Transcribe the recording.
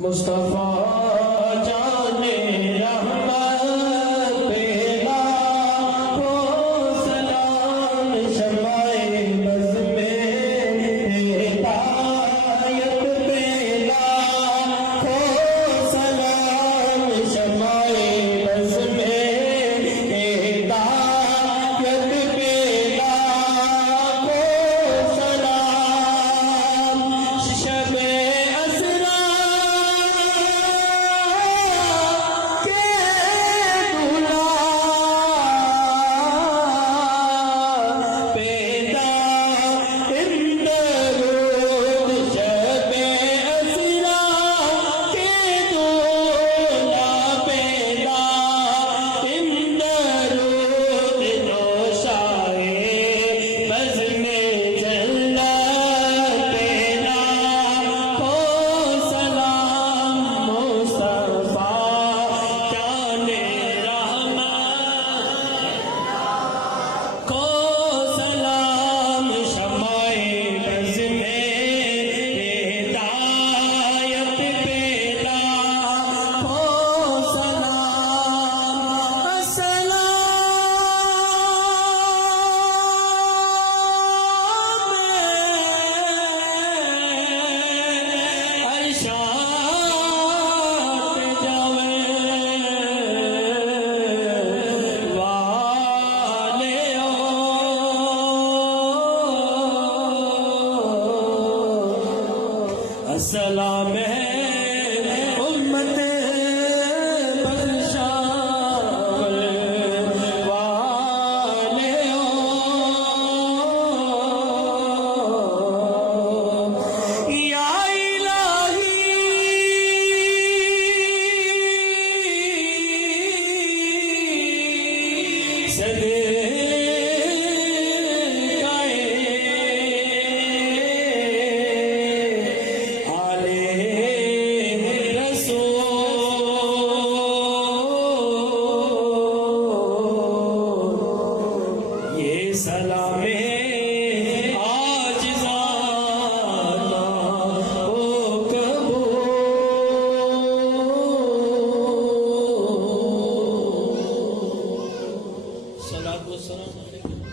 मुस्तफा जाने रहमत पेला हो सलाम शमाए बज़ में हिदायत पेला हो सलाम शमाए बज़ में हिदायत पेला हो सलाम शबे सलाम है उम्मत बख्शावर वाले या इलाही सलामे आज ज़ाना हो कबूल। सलातो सलाम अलैकुम।